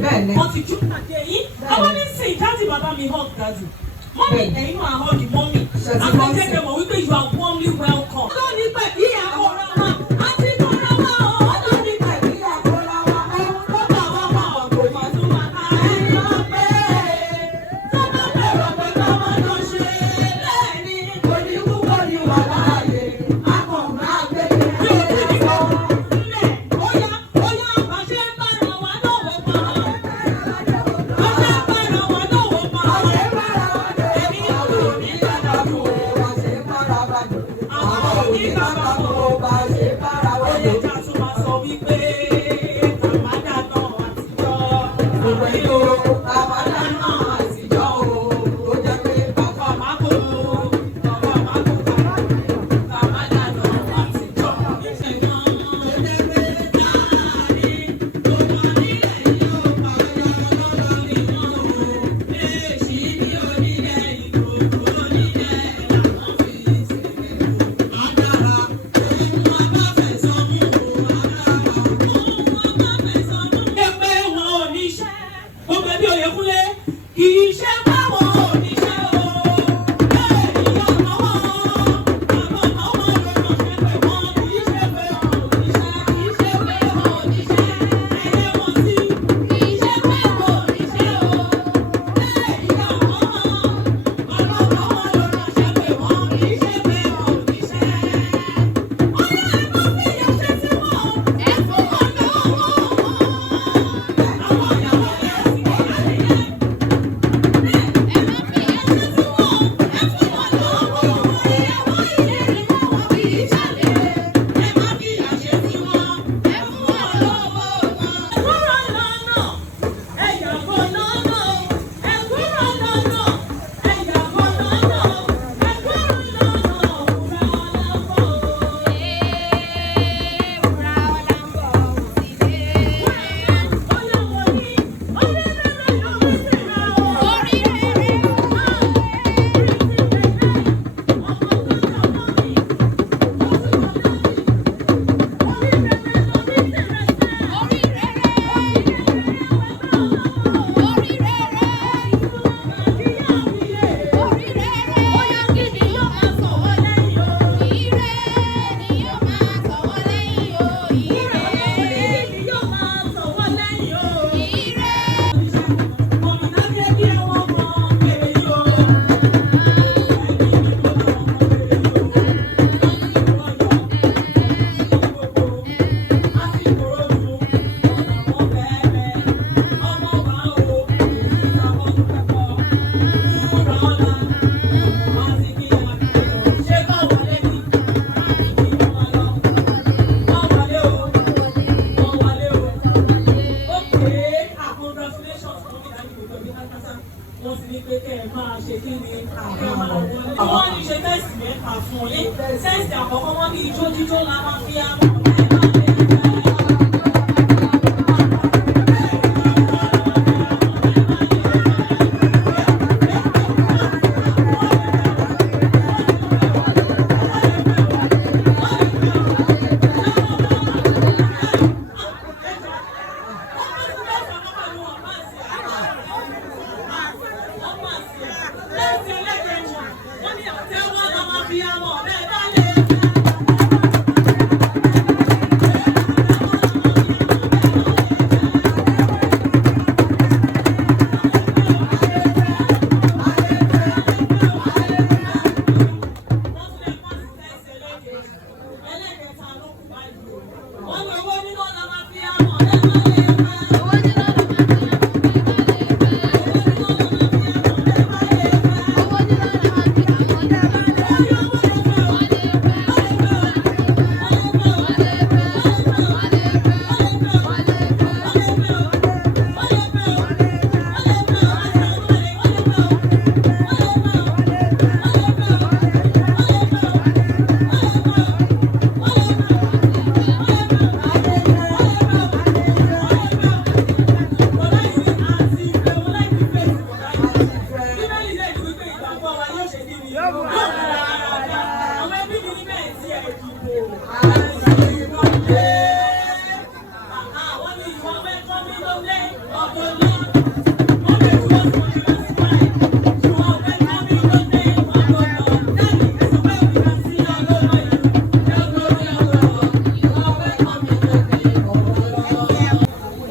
yìí wọ́n ti jú pàdé yìí àwọn ní sìn dáàdì bàbá mi hug dáàdì mọ́mì ẹ̀yin náà hug mọ́mì àgbẹ̀jẹ̀kẹ̀ mọ̀ wípé you are warmly welcome. lónìí pẹ̀lú ìyàwó ra wa àti ìkọ́ra wa ọ̀ lónìí pẹ̀lú ìyàwó ra wa ẹ̀rù ló bá wa wà ọ̀gbọ̀n máa tún wà ká ẹ̀yìn ọ̀pẹ́ tó bá bẹ̀rọ̀ pé káwọn lọ ṣe bẹ́ẹ̀ ni oníkúkọ́ ni wà láàyè akọ̀ọ̀mọ́ àgbẹ̀yẹ.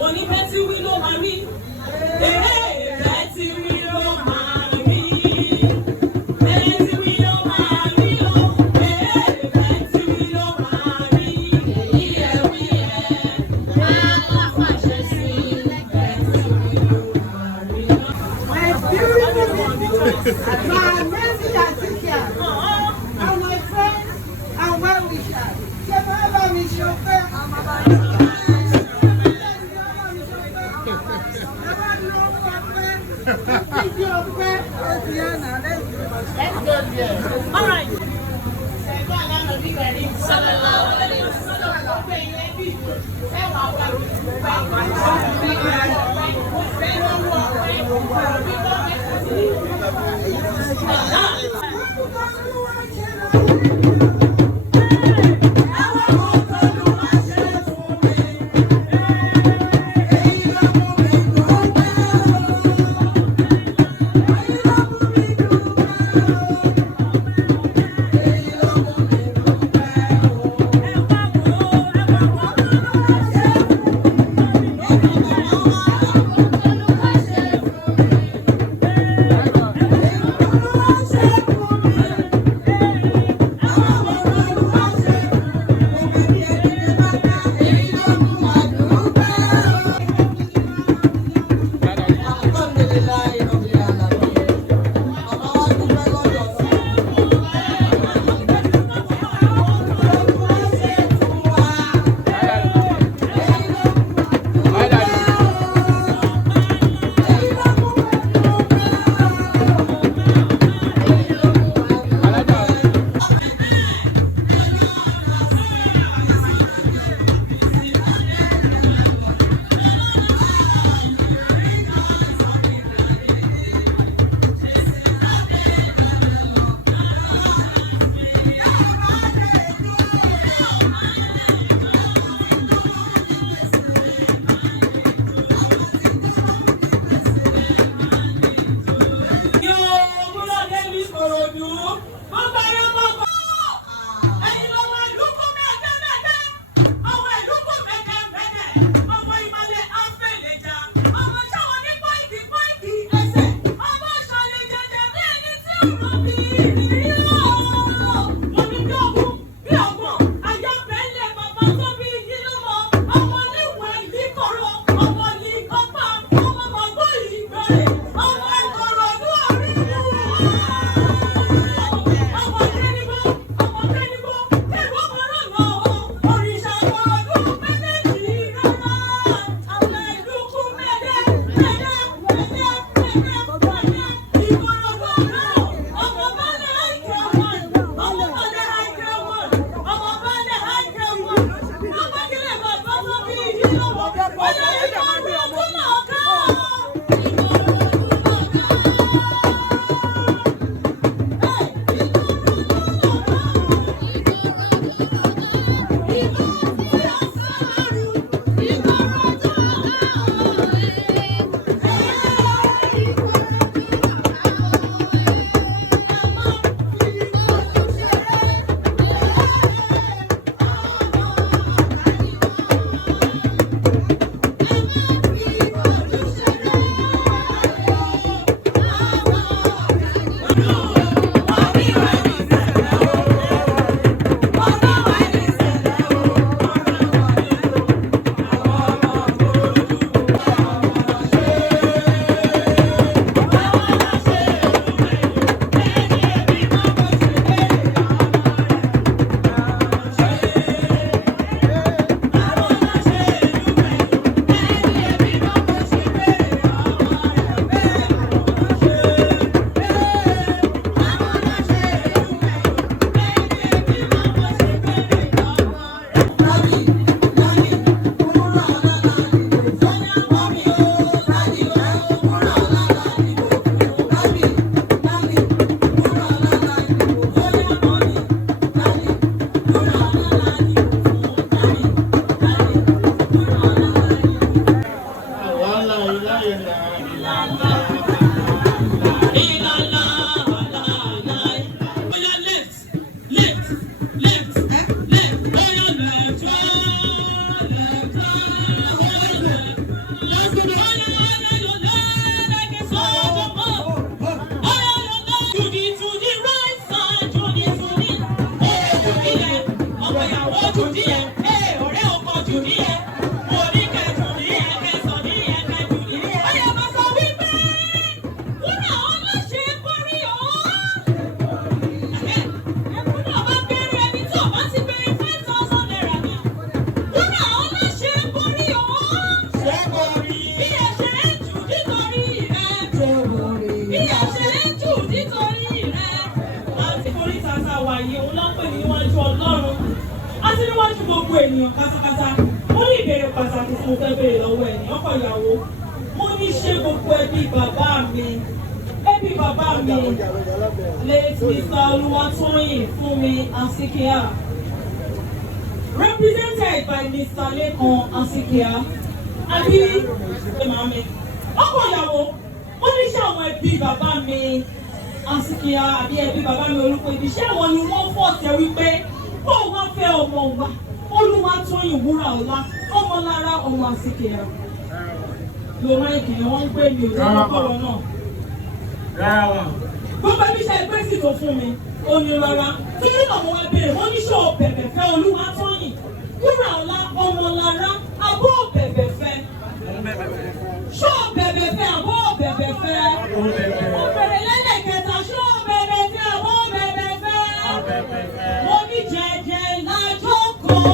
Oní bẹ́tí wí ló máa rí. Bẹ́tí wí ló máa rí. Bẹ́tí wí ló máa rí o. Bẹ́tí wí ló máa rí. Èyí ẹ̀ wí ẹ̀ máa kọ́ fàṣẹ sí. Bẹ́tí wí ló máa rí. My beautiful people, my amazing Atikia, and my friends and well-wishers. Ṣé máa bá mi ṣọpẹ́? All right. Sallallahu alaihi gbogbo ènìyàn pátápátá. Mo ní ìbéèrè pàtàkì tí mo fẹ́ béèrè lọ́wọ́ ẹ̀ ní ọkọ ìyàwó. Mo ní ṣé gbogbo ẹbí bàbá mi late Mr. Oluwatoyin Funmi Asikia, represented by Mr. Lekan Asikia, àbí màmí. Ọkọ ìyàwó, mo ní ṣé àwọn ẹbí bàbá mi Asikia àbí ẹbí bàbá mi Olúkòyí, ṣé àwọn ni wọ́n fọ̀ọ̀tẹ̀ wípé kó wá fẹ́ ọmọ wa Olúwatóyìn Wúràọlá Ọmọlára ọmọ Asikia. Lo máìkì yẹn wọ́n ń gbé mi ò lọ́kọ̀ọ̀rọ̀ náà. Gbogbo ẹbí ṣe ẹgbẹ́ sì tó fún mi, ó ní rárá. Kí ló lọ́ mọ́ wá béèrè? Wọ́n ní ṣé o bẹ̀bẹ̀ fẹ́ Olúwatóyìn Wúràọlá Ọmọlára abọ́ bẹ̀bẹ̀ fẹ́. Ṣé o bẹ̀bẹ̀ fẹ́ abọ́ bẹ̀bẹ̀ fẹ́? Mo bẹ̀rẹ̀ lẹ́lẹ̀kẹta, ṣé o bẹ̀bẹ̀ fẹ́ abọ́ bẹ̀bẹ̀ fẹ́? Mo ní jẹ́jẹ́ lájókòó.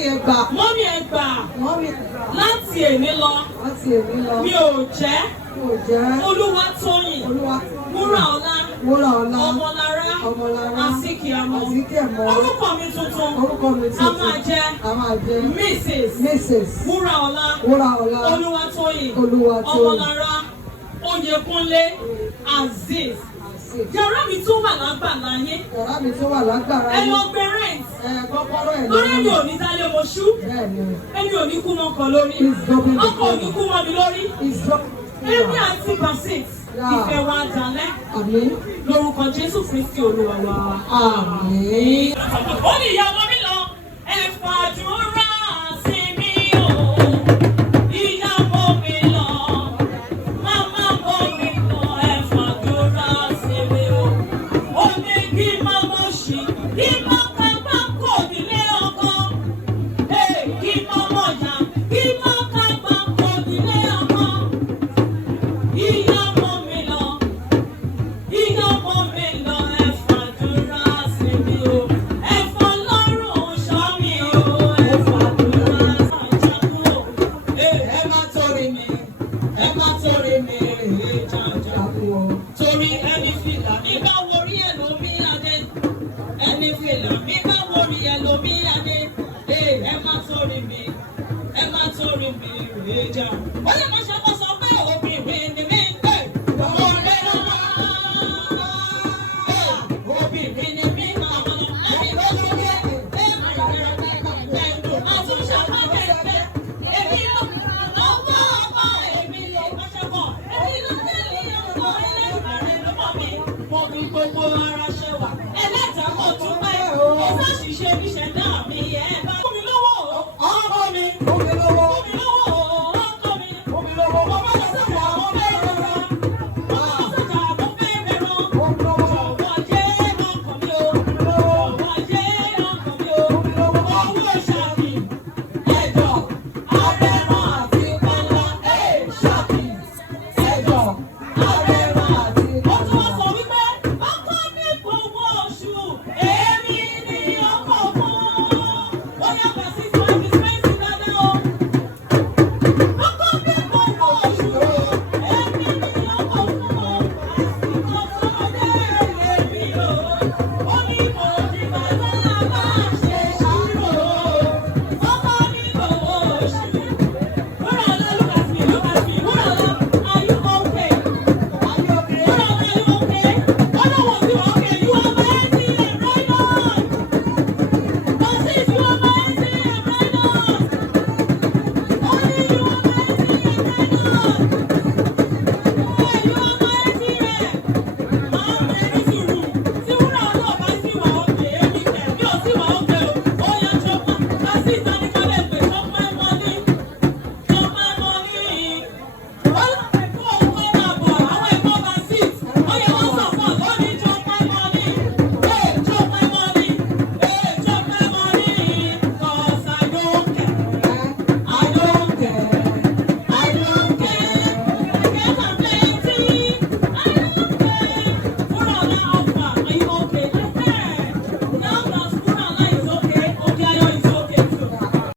Dádì ẹ gbà. Mọ́mí ẹ gbà. Mọ́mí ẹ gbà. Láti èmi lọ. Láti èmi lọ. Mi ò jẹ́. Mi ò jẹ́. Olúwatóyìn. Wúrà ọlá. Wúrà ọlá. Ọmọlára. Ọmọlára. Àsìkíamọ. Àsìkíamọ. Orúkọ mi tuntun. Orúkọ mi tuntun. A máa jẹ́. A máa jẹ́. Mrs. Wúrà ọlá. Wúrà ọlá. Olúwatóyìn. Olúwatóyìn. Ọmọlára. Oyèkúnlé. Azeez. Yàrá mi tó wà lágbàlá yín. Yàrá mi tó wà lágbàlá yín. Ẹ lọ gbé rent. Kọ́kọ́rọ́ ẹ̀ lọ́wọ́. Lórí èmi ò ní dálé mo ṣú. Èmi ò ní kú mọ́ kan lórí. Ọkọ̀ ò ní kú mọ́ mi lórí. Èmi àti Basit. Ìfẹ́ wa dalẹ̀. Àmín. Lórúkọ Jésù Kristi Olúwa wa. Àmín. Ó ní ìyàwó mi lọ. Ẹ fàdúrà sí mi o. Ìyàwó mi lọ. Màmá bọ́ mi lọ. Ẹ fàdúrà sí mi o. Ó ní kí màmá ṣì. Kí màmá bá kò nílé ọkọ. Kí màmá yá. Kí màmá bá kò nílé ọkọ. Ìyàwó mi lọ. Ìyàwó mi lọ. Ẹ fàdúrà sí mi o. Ẹ fọlọ́run ṣọ́ mi o. Ẹ fàdúrà ṣàjàkú o. Ẹ má torí mi. Ẹ má torí mi rèé jàjàkú o. Torí ẹni fìlà mi bá worí ẹlòmí adé. Ẹni fìlà mi bá worí ẹlòmí adé. Ẹ má torí mi. Ẹ má torí mi rèé jà. Ó lè má ṣe kó sọ pé obìnrin ni mí ń pè. Ọmọ rẹ lọ́wọ́. Obìnrin ni mí máa mọ. Ẹni tó ṣe yẹ. Àtúnṣe máa bẹ̀rẹ̀. Èmi ló ọwọ́ ọmọ èmi lè máṣe bọ̀. Èmi ló tẹ̀lé ọmọ ẹlẹ́gbẹ̀rẹ̀ lọ́mọ mi. Mo fi gbogbo ara ṣe wà. Ẹlẹ́ta kò tún pẹ́. Ó sá ṣiṣẹ́ níṣẹ́ náà mi ẹ bá